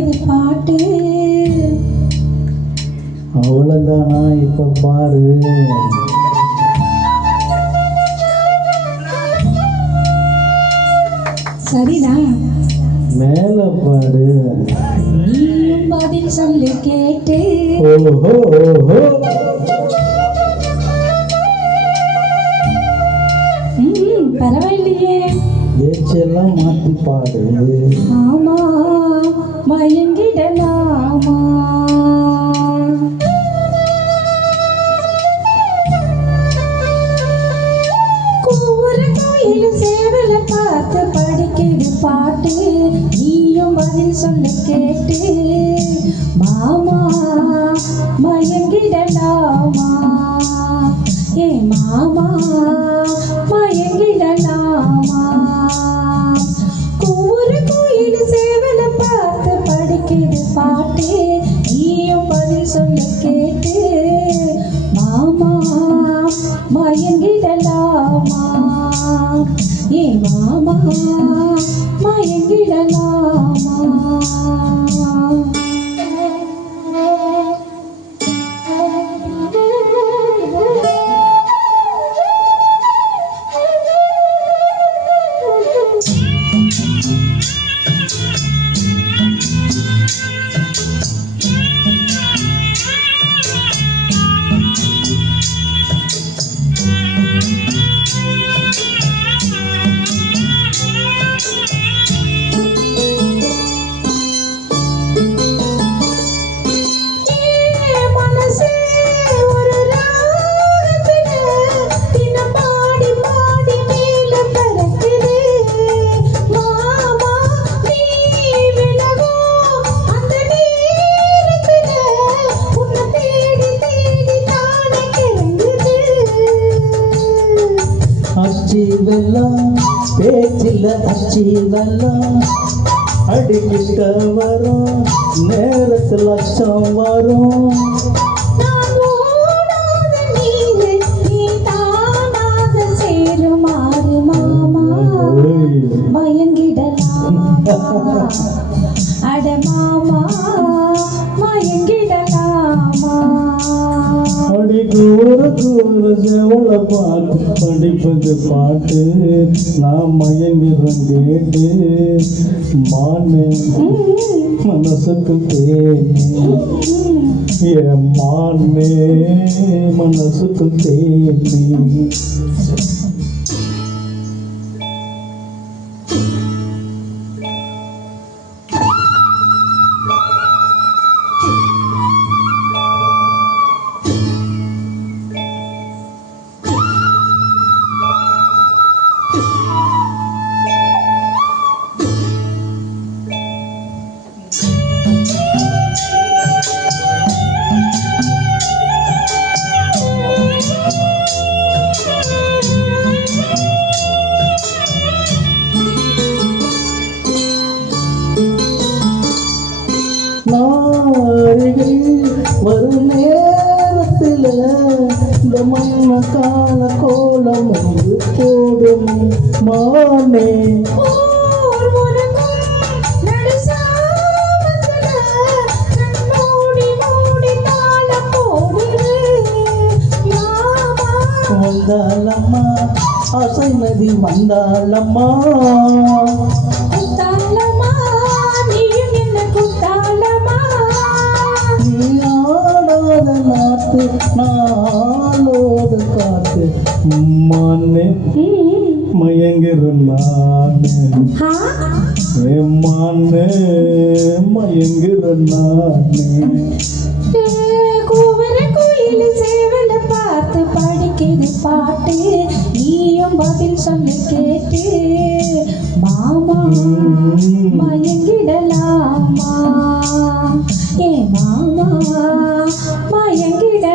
படிக்குது பாட்டு. அவ்வளவுதானா? இப்ப பாரு. சரிதான், மேல பாடு. நீயும் பதில் சொல்லு கேட்டு. ஓஹோ ஓஹோ. பரவாயில்லையே, பேச்செல்லாம் மாத்தி பாடு. ஆமா மயங்கிடலாமா. கூற கோயில் சேவல பார்த்து படிக்குது பாட்டு. நீயும் பதில் சொல்ல கேட்டு. மாமா மயங்கிடலாமா, ஏ மாமா மயங்கிடலாமா. கூற கோயில் சேவல பார்த்து படிக்குது பாட்டு. நீயும் பதில் சொல்ல கேட்டு. மாமா மயங்கிடலாமா, ஏ மாமா மயங்கிடலாமா. அச்சி வெல்லம் பேச்சில் அச்சி வெல்லம் அடிக்கிட்ட வரும் நேரத்தில் அச்சம் வரும். அட மாமா மயங்கிடலாமா. அடி கூற கூற செவள பாட்டு படிப்பது பாட்டு. நான் மயங்கிறேன் கேட்டு. மானே மனசுக்கு தேனி, என் மானே மனசுக்கு தேனி. வரும் நேரத்தில் இந்த மண்ண கால கோலம் போடும் மானே. வந்தாளம்மா ஆசை நதி வந்தாளம்மா. நாத்து நாளோடு காத்து மானே மயங்கிற நானே. மானே மயங்கிற நானே. கோயில் சேவல பார்த்து படிக்குது பாட்டு. நீயும் பதில் சொல்லு கேட்டு. மாமா மயங்கிடலாமா, ஏ மாமா மயங்கிட